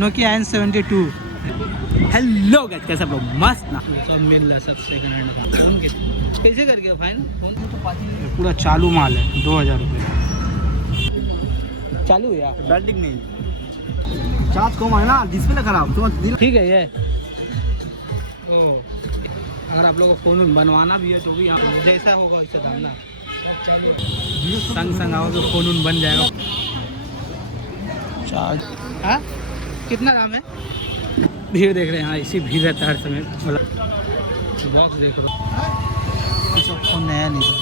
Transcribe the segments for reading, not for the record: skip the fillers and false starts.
Nokia N72। Hello guys, कैसे आप लोग? मस्त ना, सब मिल रहा है, सब सेकंड हैंड। कैसे करके फाइन? पूरा चालू माल है, 2000 रुपये चालू है यार। बेल्टिंग नहीं, चार्ज कम है ना, डिस्प्ले खराब तो ठीक है ये। ओ अगर आप लोगों को फ़ोन बनवाना भी है तो भी आप जैसा होगा वैसा दाम ना, संग आओ तो फ़ोन बन जाएगा। चार्ज हाँ कितना दाम है? भीड़ देख रहे हैं, हाँ इसी भीड़ रहता है हर समय। मतलब बॉक्स देख रहे हो, फ़ोन नया नहीं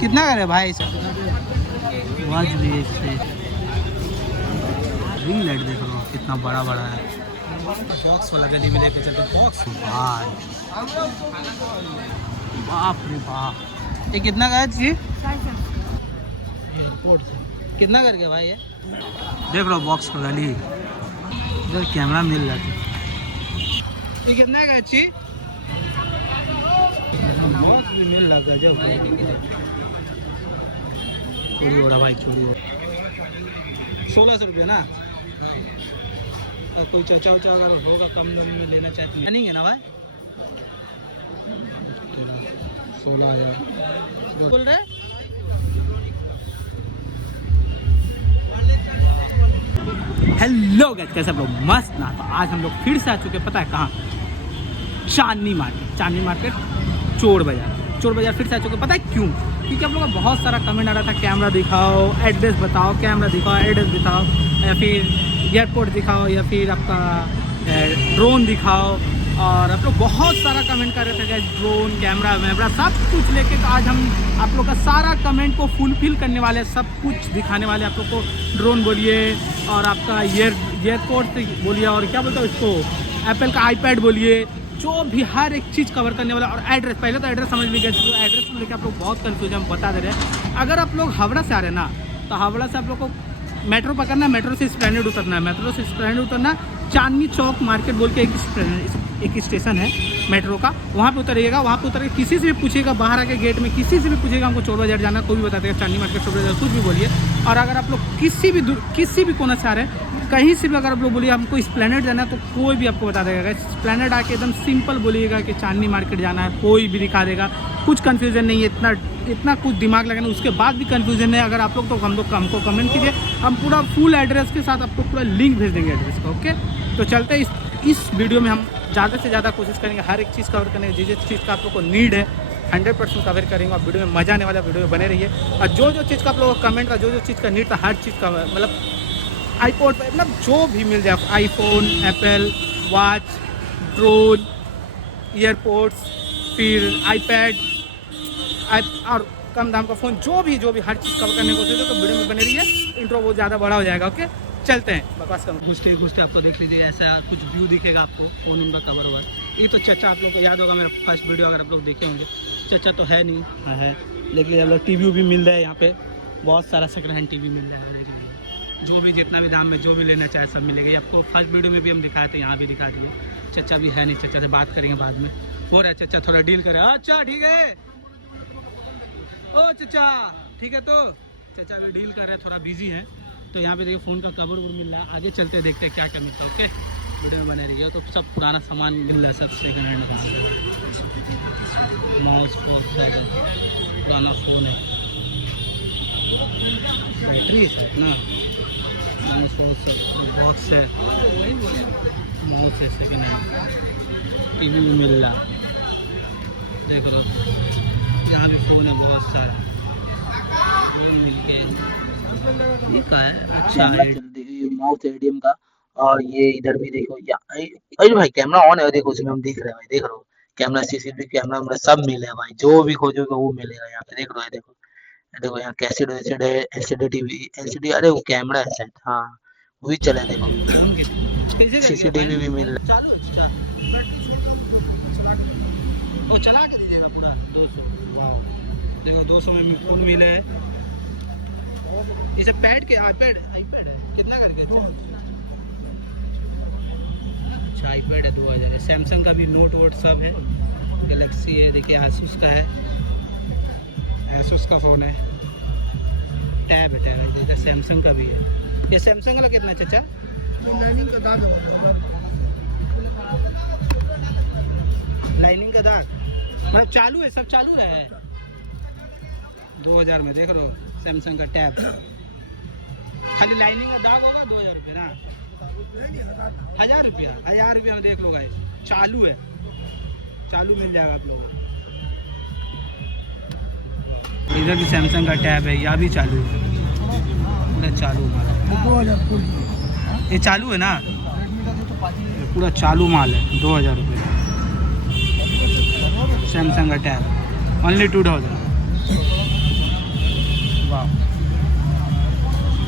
कितना करे भाई? वॉच भी है इससे। रिंग लाइट देख रहा हूँ कितना बड़ा बड़ा है। बॉक्स वाला गली में लेके चलते बॉक्स भाई, बाप रे बाप। ये कितना का है जी? एयरपोर्ट से कितना करके भाई? ये देख लो बॉक्स का गली, इधर कैमरा मिल रहा है। ये कितना का अच्छी? बॉक्स भी मिल रहा है, गजब। चोरी हो रहा भाई, चोरी हो। 1600 रुपये ना। और कोई चचा उचा अगर होगा कम दाम में लेना चाहते हैं नहीं है ना भाई? 16,000 बोल रहे। हेलो गाइस, कैसे आप लोग? मस्त ना। तो आज हम लोग फिर से आ चुके हैं, पता है कहाँ? चांदनी मार्केट चोर बाजार फिर से आ चुके हैं। पता है क्यों? क्योंकि आप लोगों का बहुत सारा कमेंट आ रहा था, कैमरा दिखाओ, एड्रेस बताओ, कैमरा दिखाओ, एड्रेस दिखाओ, या फिर एयरपोर्ट दिखाओ, या फिर आपका ड्रोन दिखाओ। और आप लोग बहुत सारा कमेंट कर रहे थे, ड्रोन कैमरा वैमरा सब कुछ लेके। तो आज हम आप लोग का सारा कमेंट को फुलफिल करने वाले, सब कुछ दिखाने वाले आप लोग को। ड्रोन बोलिए, और आपका एयरपोर्ट बोलिए, और क्या बोलते हो इसको, एप्पल का आईपैड बोलिए, जो भी हर एक चीज़ कवर करने वाला। और एड्रेस, पहले तो एड्रेस समझ लीजिए, तो एड्रेस को लेकर आप लोग बहुत कन्फ्यूजन, हम बता दे रहे हैं। अगर आप लोग हावड़ा से आ रहे हैं ना, तो हावड़ा से आप लोग को मेट्रो पकड़ना है, मेट्रो से स्प्लेंडेड उतरना है, मेट्रो से स्प्लेंडेड उतरना, चांदनी चौक मार्केट बोल के एक स्टेशन है मेट्रो का, वहाँ पे उतरिएगा। वहाँ पे उतर के किसी से भी पूछिएगा, बाहर आके गेट में किसी से भी पूछिएगा हमको चोर बाजार जाना, कोई भी बता देगा, चांदनी मार्केट चोर बाजार कुछ भी बोलिए। और अगर आप लोग किसी भी कोना से आ रहे हैं, कहीं से भी अगर आप लोग बोलिए हमको स्प्लेंडेड जाना है, तो कोई भी आपको बता देगा। स्प्लेंडेड आके एकदम सिंपल बोलिएगा कि चांदनी मार्केट जाना है, कोई भी दिखा देगा, कुछ कन्फ्यूजन नहीं है। इतना कुछ दिमाग लगाने उसके बाद भी कन्फ्यूजन है अगर आप लोग, तो हमको कमेंट कीजिए, हम पूरा फुल एड्रेस के साथ आपको पूरा लिंक भेज देंगे एड्रेस का। ओके, तो चलते हैं इस वीडियो में हम ज़्यादा से ज़्यादा कोशिश करेंगे हर एक चीज़ कवर करने की। जिस चीज़ का आप लोग को नीड है 100% कवर करेंगे। और वीडियो में मज़ा आने वाला, वीडियो में बने रहिए। और जो चीज़ का आप लोगों का कमेंट का, जो चीज़ का नीड था, हर चीज़ का मतलब आईपॉड मतलब जो भी मिल जाए, iPhone, Apple watch, drone, airports, फिर आईपैड और कम दाम का फ़ोन, जो भी हर चीज़ कवर करने को सोचो तो वीडियो में बने रहिए। इंट्रो बहुत ज़्यादा बड़ा हो जाएगा। ओके, चलते हैं। बकवास कर घुसते आपको देख लीजिए, ऐसा कुछ व्यू दिखेगा आपको, फ़ोन उनका कवर हुआ है। ये तो चचा, आप लोग को याद होगा मेरा फर्स्ट वीडियो अगर आप लोग देखे होंगे। चचा तो है नहीं, हाँ है, देख लीजिए आप लोग। टीवी भी मिल रहा है यहाँ पे, बहुत सारा सेकंड हैंड टीवी मिल रहा है, देख लीजिए। जो भी जितना भी दाम में जो भी लेना चाहे सब मिलेगा। ये आपको फर्स्ट वीडियो में भी हम दिखाए थे, यहाँ भी दिखा दिए। चचा भी है नहीं, चचा से बात करेंगे बाद में। हो रहा है चचा थोड़ा डील करे। अच्छा ठीक है, ओ चचा ठीक है। तो चचा भी डील कर रहे हैं, थोड़ा बिजी हैं। तो यहाँ पे देखिए फ़ोन का कवर मिल रहा है। आगे चलते हैं, देखते हैं क्या क्या मिलता है। ओके, वीडियो में बने रहिए। तो सब पुराना सामान मिल रहा है, सब सेकंड हैंड। माउस पुराना फ़ोन है, बैटरी है ना, बॉक्स है, माउस है, सेकंड हैंड। टीवी भी मिल रहा, देख लो। यहाँ भी फ़ोन है बहुत सारा, फ़ोन मिलके ये का है। अच्छा है, माउस एडीएम का। और ये इधर भी देखो, अरे भाई कैमरा ऑन है, देखो उसमें हम दिख रहे हैं भाई, देख रहे हो कैमरा, सीसीटीवी कैमरा में सब मिलेगा भाई, जो भी खोजोगे वो मिलेगा यहाँ पे। देख रहे हो, देखो यहाँ कैसेट वैसेट है, एलसीडी टीवी, एलसीडी, अरे वो कैमरा है शायद, हाँ वही चला है। देखो सीसीटीवी भी मिल रहा है। वो चला के दीजिएगा पूरा 200। वाह, देखो 200 में फ़ोन मिले है। इसे पैड के आईपैड है कितना करके? अच्छा आईपैड है 2000 है। सैमसंग का भी नोट वोट सब है, गैलेक्सी है, देखिए आसूस का है, आसूस का फ़ोन है, टैब है, देखिए सैमसंग का भी है। ये सैमसंग वाला कितना है चाचा? लाइनिंग का दाग मतलब चालू है, सब चालू रहा है। 2000 में देख लो सैमसंग का टैब, खाली लाइनिंग का दाग होगा 2000 रुपये ना, 1000 रुपया, 1000 रुपया में देख लो गाइस, चालू है, चालू मिल जाएगा आप लोगों को। इधर भी सैमसंग का टैब है, यह भी चालू है, पूरा चालू माल है। ये चालू है ना, ये पूरा चालू माल है। 2000 रुपये सैमसंग का टैब, ओनली 2000। वाह,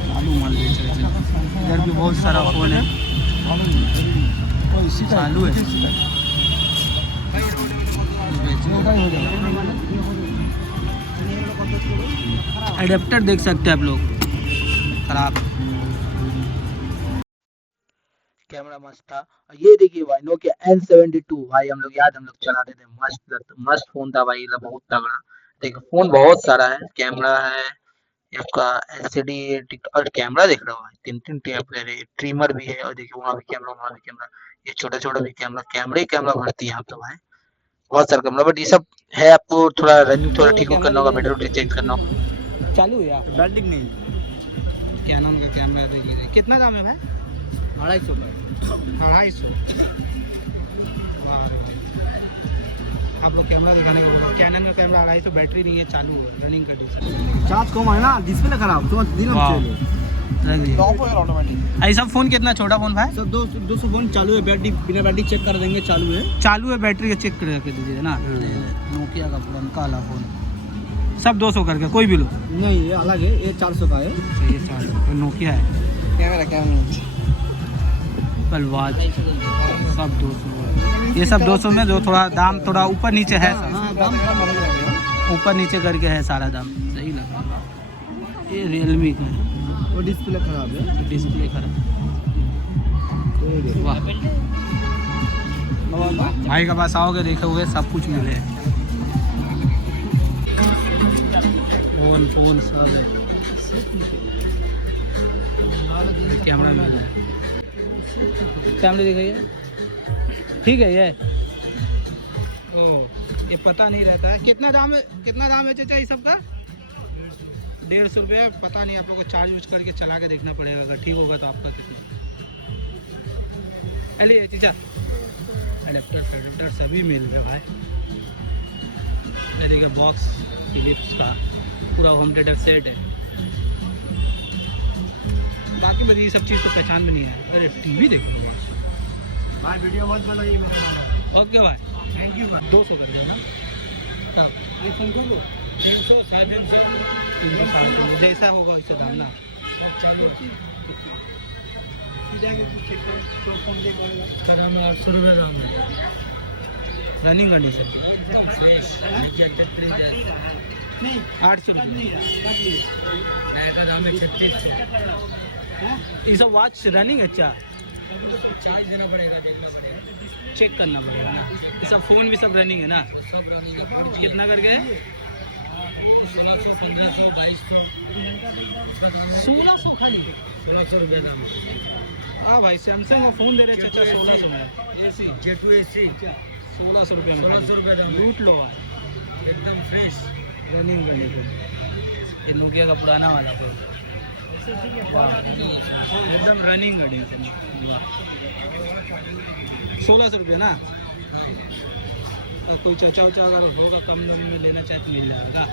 चालू माल बेच रहे हैं। इधर भी बहुत सारा फ़ोन है, चालू है। एडेप्टर देख सकते हैं आप लोग, खराब कैमरा मस्त था। ये देखिए भाई नोकिया N72 भाई, हम लोग चलाते थे, मस्त फोन था भाई, बहुत तगड़ा। देखो फोन बहुत सारा है, कैमरा है इसका LCD और कैमरा देख रहा हूँ भाई, 3 टेप है, ट्रिमर भी है, और देखिए वहाँ भी कैमरा, वहाँ भी कैमरा, ये छोटा छोटा भी कैमरा भरती है यहाँ पे भाई, बहुत सारा कैमरा। बट ये सब है, आपको थोड़ा रनिंग थोड़ा ठीक करना होगा, बैटरी चेंज करना होगा। चालू है यार, बैटिंग नहीं, कैनन का कैमरा देखिए, कितना दाम है भाई? 250 का। 250। आप लोग कैमरा दिखाने को बोले, कैनन का कैमरा 250, बैटरी नहीं है, चालू है, रनिंग कंडीशन। चार्ज कम है ना, डिस्प्ले खराब, तो दिन में चले। ऐसा फोन कितना छोटा फोन भाई? सर 200 फोन चालू है, बैटरी बिना बैटरी चेक कर देंगे, चालू है बैटरी का चेक करके दीजिए ना। नोकिया का पुराना वाला फोन सब 200 करके, कोई भी लो। नहीं ये अलग है, ये 400 का है। ये 400 नोकिया है। कैमरा पलवाज सब 200, ये सब 200 में, जो थोड़ा दाम थोड़ा ऊपर नीचे है, दाम ऊपर नीचे करके है सारा दाम, सही लगा। ये रियलमी का है, वो डिस्प्ले खराब है, डिस्प्ले खराब। वाह, भाई के पास आओगे देखोगे सब कुछ मिले, फोन सब है, कैमरा मिला है, कैमरे दिखाइए, ठीक है। ये ओ ये पता नहीं रहता है कितना दाम है चाचा ये सब का? 150 रुपये, पता नहीं, आप लोग को चार्ज यूज करके चला के देखना पड़ेगा, अगर ठीक होगा तो आपका कितना। चलिए चाचा, एडेप्टर सभी मिल रहे भाई। देखिए बॉक्स फिलिप्स का पूरा होम थिएटर सेट है, बाकी बड़ी सब चीज़ तो पहचान में नहीं है। अरे टीवी देख लो भाई, वीडियो बहुत बनाइए। ओके भाई, थैंक यू भाई। 200 कर देना, ये फोन कर लो, 300 350 जैसा होगा वैसे दाम ना। रनिंग कंडीशन 800 ये सब वॉच रनिंग अच्छा, चार्ज देना पड़ेगा, चेक करना पड़ेगा ना। ये सब फ़ोन भी सब रनिंग है ना। कितना कर गए? 1600 1500 2200 1600 खाली 1600 रुपया दाम। हाँ भाई, सैमसंग का फ़ोन दे रहे चाचा 1600 में, AC J2 AC 1600 रुपये में, 1600 रुपया दाम। लूट लो भाई, एकदम फ्रेश रनिंग करने को। ये नोकिया का पुराना वाला फोन, एकदम रनिंग कंडीशन, 1600 रुपया ना। कोई चाचा उचा अगर होगा कम दाम में लेना चाहे तो मिल जाएगा।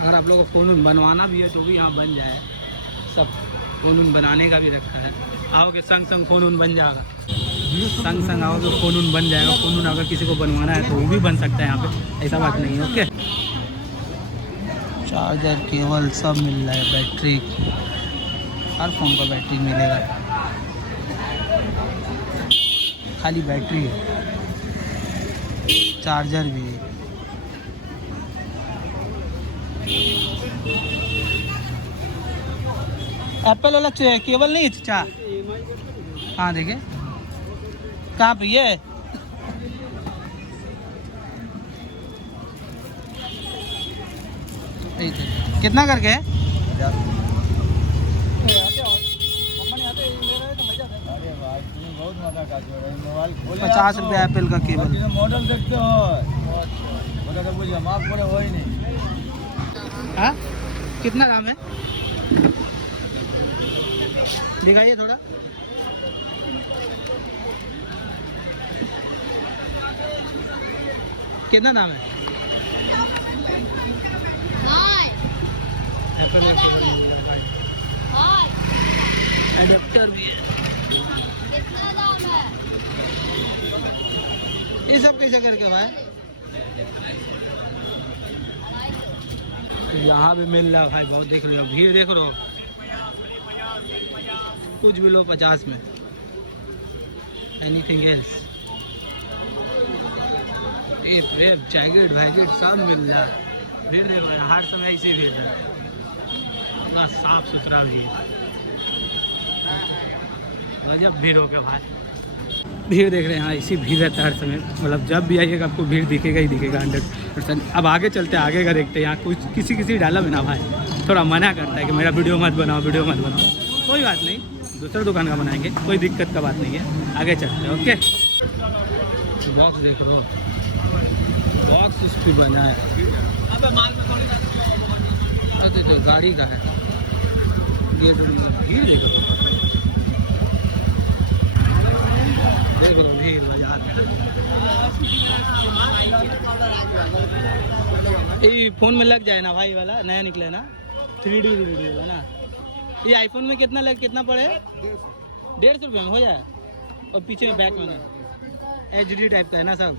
अगर आप लोग को फ़ोन बनवाना भी है तो भी यहाँ बन जाए, सब फ़ोन बनाने का भी रखा है। आओगे संग फ़ोन बन जाएगा, संग आओगे फ़ोन बन जाएगा। फ़ोन अगर किसी को बनवाना है तो वो भी बन सकता है यहाँ पे, ऐसा बात नहीं है। ओके, चार्जर केबल सब मिल रहा है, बैटरी हर फ़ोन का बैटरी मिलेगा, खाली बैटरी है, चार्जर भी है। एप्पल वाला केबल नहीं है चाचा? हाँ देखिए, कहाँ पे ये? कितना करके है? ₹50 एप्पल का केबल। मॉडल देखते हो बता बुझिए माफ करे हो ही नहीं। हाँ कितना दाम है दिखाइए थोड़ा। कितना दाम है? एप्पल का केबल मिल रहा है भाई। एडेप्टर भी है। कितना दाम है? ये सब कैसे करके भाई? यहाँ भी मिल रहा है भाई, बहुत देख रहे हो, भीड़ देख रहे हो। कुछ भी लो 50 में। एनीथिंग एल्स टेप वेप जैकेट वैकेट सब मिल रहा है। भीड़ देखो यार, हर समय ऐसी भीड़ है, पूरा साफ सुथरा भी है। गजब भीड़ हो गया भाई। भीड़ देख रहे हैं, हाँ इसी भीड़ रहता है हर समय, मतलब जब भी आइएगा आपको भीड़ दिखेगा ही दिखेगा 100%। अब आगे चलते आगे का देखते हैं। यहाँ कुछ किसी डाला बिना भाई थोड़ा मना करता है कि मेरा वीडियो मत बनाओ, वीडियो मत बनाओ। कोई बात नहीं, दूसरे दुकान का बनाएंगे, कोई दिक्कत का बात नहीं है। आगे चलते हैं। ओके बॉक्स देख लो, बॉक्स इस पर बना है। अरे तो गाड़ी का है गेट। भीड़ देख लो, देख लो भीड़ बाजार। ये फोन में लग जाए ना भाई वाला, नया निकले ना 3D वाला ना। ये आईफोन में कितना पड़े? 150 रुपये में हो जाए। और पीछे में बैक में HD टाइप का है ना सब,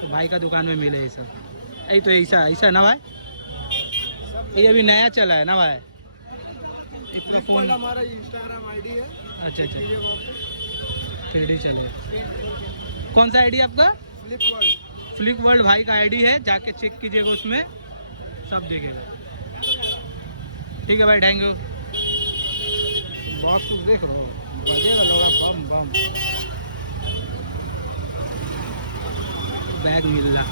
तो भाई का दुकान में मिले ये सब। यही तो ऐसा है ना भाई, ये अभी नया चला है ना भाई। इतना फोन हमारा इंस्टाग्राम आईडी है। अच्छा 3D चले। कौन सा आईडी आपका? फ्लिप वर्ल्ड भाई का आईडी है, जाके चेक कीजिएगा, उसमें सब दिखेगा। ठीक है भाई, थैंक यू। बॉक्स देख लो, बजेगा लोड़ा बम बम। बैग मिल रहा,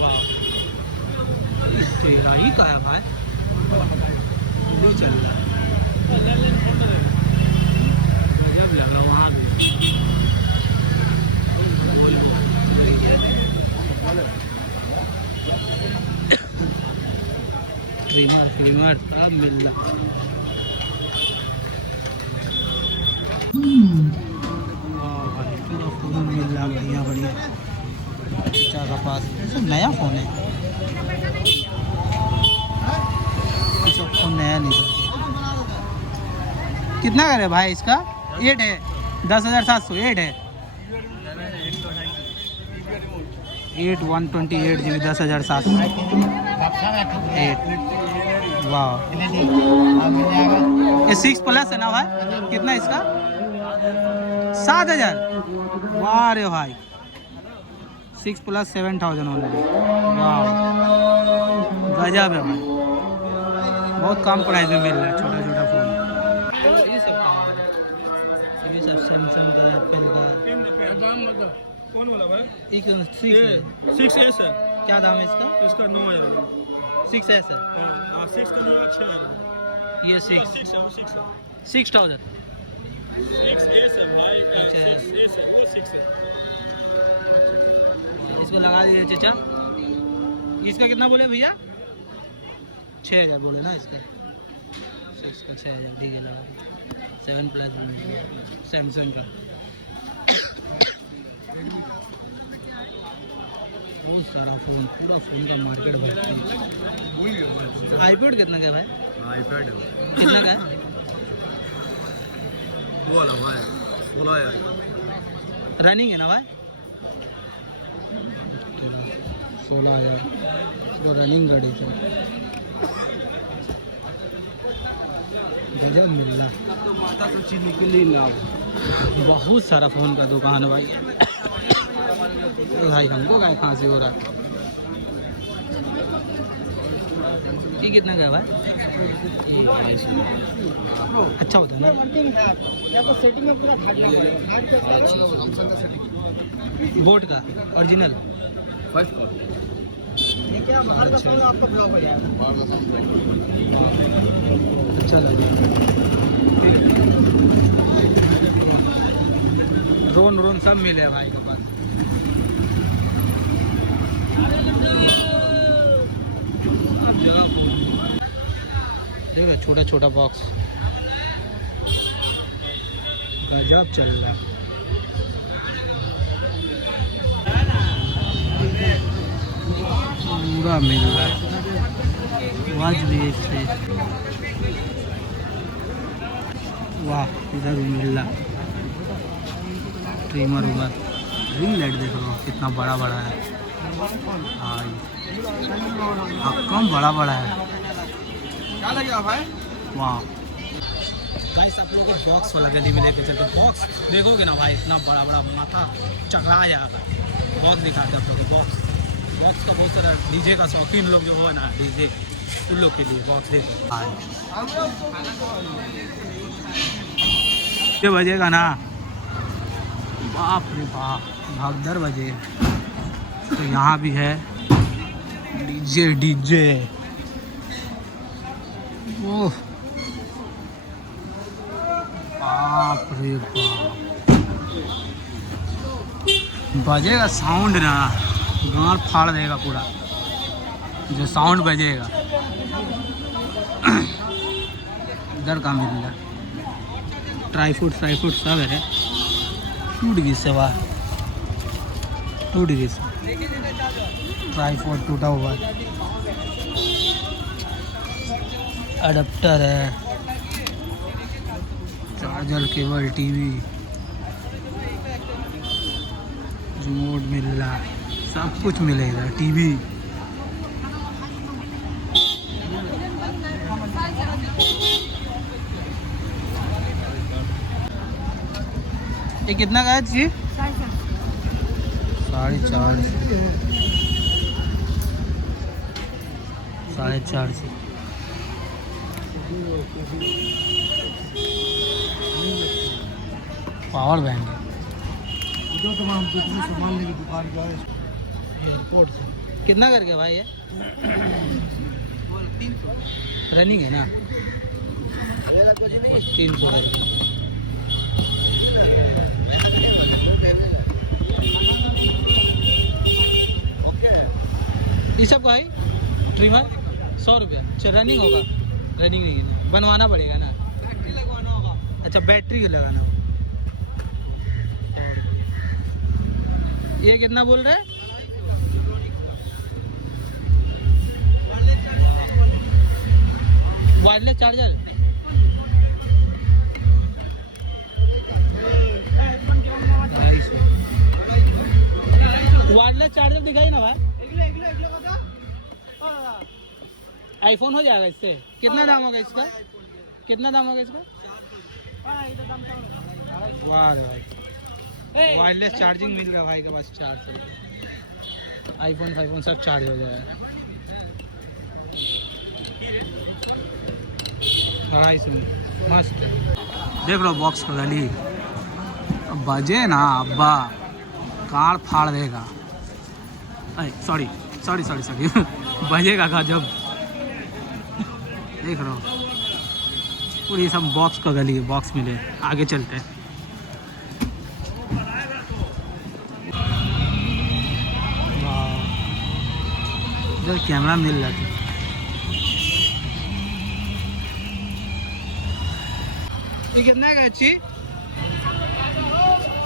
वाह तेरा ही का है भाई, चल रहा जब लगा वहाँ भी। ट्रिमर सब मिल रहा। पूरा फोन मिल रहा बढ़िया। चाचा का पास सब नया फ़ोन है, सब फोन नया निकल गया। कितना करे भाई इसका? 8 है, 10,700 8 है। 8 128 GB 10,700 8। वाह ये 6+ है ना भाई? कितना इसका? 7,000। वाह रे भाई, 6+ 7,000 ऑलरेडी। वाह गजब है भाई, बहुत कम प्राइस में मिल रहा है छोटा फोन। ये सब सैमसंग का, एप्पल का। कौन वाला भाई? 6S है। क्या दाम है इसका? इसका 9,000। 6S है। हाँ 6 का नहीं 6,000। ये 6 6,000। 6S है भाई। अच्छा है। 6S है, वो 6 है। इसको लगा दीजिए चाचा। इसका कितना बोले भैया? 6,000 बोले ना इसका। 6 का 6,000 ठीक है, लगा 7+ सैमसंग का। बहुत सारा फ़ोन, पूरा फ़ोन का मार्केट भरती है। आईपैड कितना का है भाई? आईपैड कितना का है? वो वाला भाई 16,000। रनिंग है ना भाई? 16,000 पूरा रनिंग गाड़ी थी। गजब मिल रहा, माता तो चीज निकली ना। बहुत सारा फ़ोन का दुकान है भाई। भाई हमको क्या खांसी हो रहा है? ये कितना का है भाई? अच्छा होता है ना? बोट का ओरिजिनल। अच्छा लगे। ड्रोन सब मिले भाई के पास। अब जगह देखो, छोटा छोटा बॉक्स गजब चल रहा है। पूरा मिल रहा है, वाज भी से। वाह, इधर भी मिल रहा ट्रिमर उमर। रिंग लाइट देख लो कितना बड़ा बड़ा है भाई, कम बड़ा बड़ा है। क्या लगे भाई? वाह गाइस, आप लोगों को बॉक्स वाला गली में लेके चलते। बॉक्स देखोगे ना भाई, इतना बड़ा बड़ा माथा चकरा जाएगा। बॉक्स दिखाते आप लोगों को। बॉक्स का बहुत सारा डीजे का शौकीन लोग जो हो ना, डीजे उन लोग के लिए बॉक्स देखो भाई। ये बजेगा ना, बाप रे बाप, भागदर बजे। तो यहाँ भी है डीजे। ओह बाप रे बाप, बजेगा साउंड ना, गाँव फाड़ देगा पूरा जो साउंड बजेगा। इधर का मिल रहा ट्राईफूट सब है। टूट गई सेवा, टूट गई ट्राईफूट टूटा हुआ है। अडेप्टर है, चार्जर, केबल, टीवी, रिमोट मिल रहा है, सब कुछ मिलेगा। टीवी ये कितना का है जी? 450। 450। पावर बैंक है। सामान लेके दुकान का एयरपोर्ट से कितना करके भाई ये? 300 रनिंग है ना, 300। ये सब का है ट्रिमर 100 रुपया। अच्छा, रनिंग होगा? रनिंग नहीं है ना, बनवाना पड़ेगा ना। बैटरी लगवाना होगा। अच्छा, बैटरी लगाना होगा। ये कितना बोल रहे हैं? Wireless charger. वायरलेस चार्जर दिखाई ना भाई। आईफोन हो जाएगा इससे? कितना दाम होगा इसका? कितना दाम होगा इसका? वाह रे भाई, वायरलेस चार्जिंग मिल रहा है भाई के पास 400। आईफोन सब चार्ज हो जाएगा। 250 में मस्त। देख लो बॉक्स का गली, बजे ना अब्बा, कार फाड़ देगा। सॉरी बजेगा गजब। देख लो पूरी सब बॉक्स का गली है। बॉक्स मिले, आगे चलते हैं। इधर कैमरा मिल रहा था। ये कितना है अच्छी?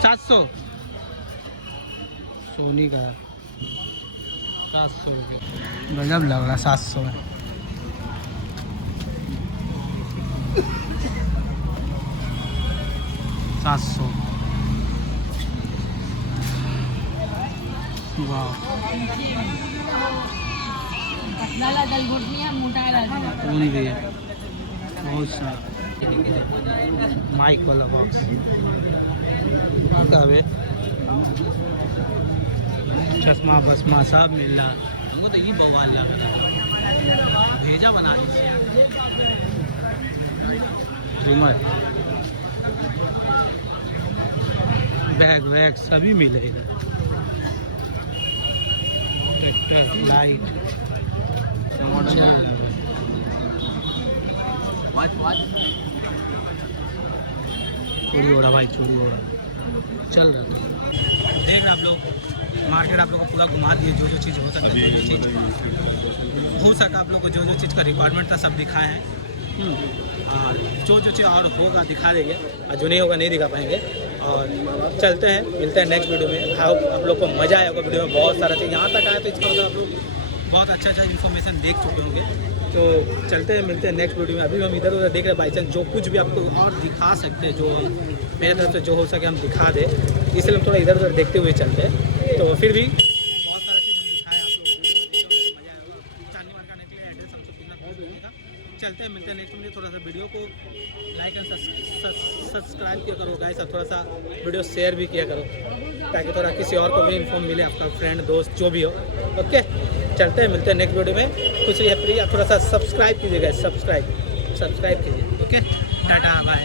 700 सोनी का है। 700 रुपये गजब लग रहा है। 700 में 700। वाह, सोनी भी है बहुत सारा। माइक वाला बॉक्स है, चश्मा बसमा सब मिल रहा। हमको तो ये बवाल लग रहा, भेजा बना दीजिए। ट्रिमर, बैग वैग सभी मिलेगा। ट्रैक्टर, लाइट, चूड़ी ओढ़ा भाई, चूड़ी ओढ़ा। चल रहा था। देख रहे आप लोग, मार्केट आप लोग को पूरा घुमा दिए, जो चीज़ हो सकता है, जो चीज़ हो सका आप लोग को, जो चीज़ का रिक्वायरमेंट था सब दिखाए हैं। और जो चीज़ और होगा दिखा देंगे, और जो नहीं होगा नहीं दिखा पाएंगे। और चलते हैं, मिलते हैं नेक्स्ट वीडियो में। होप आप लोग को मज़ा आया होगा वीडियो में, बहुत सारा चीज़ यहाँ तक आया तो इसका मतलब आप लोग बहुत अच्छा इन्फॉर्मेशन देख चुके होंगे। तो चलते हैं, मिलते हैं नेक्स्ट वीडियो में। अभी हम इधर उधर देख रहे हैं, बाई चांस जो कुछ भी आपको और दिखा सकते हैं, जो मेरे तरफ से जो हो सके हम दिखा दें, इसलिए हम थोड़ा इधर उधर देखते हुए चलते हैं। तो फिर भी बहुत सारा चीज़ हम दिखाएं आप लोग, वीडियो में देखा तो मज़ा आएगा। चांदनी मार्केट आने के लिए एड्रेस हम सब कितना का। चलते हैं, मिलते हैं नेक्स्ट वीडियो। थोड़ा सा वीडियो को लाइक एंड सब्सक्राइब किया करो गाइस, और थोड़ा सा वीडियो शेयर भी किया करो, ताकि थोड़ा किसी और को भी इन्फॉर्म मिले, आपका फ्रेंड दोस्त जो भी हो। ओके, चलते हैं, मिलते हैं नेक्स्ट वीडियो में। कुछ या थोड़ा सा सब्सक्राइब कीजिएगा, सब्सक्राइब कीजिए। Okay, tata bye.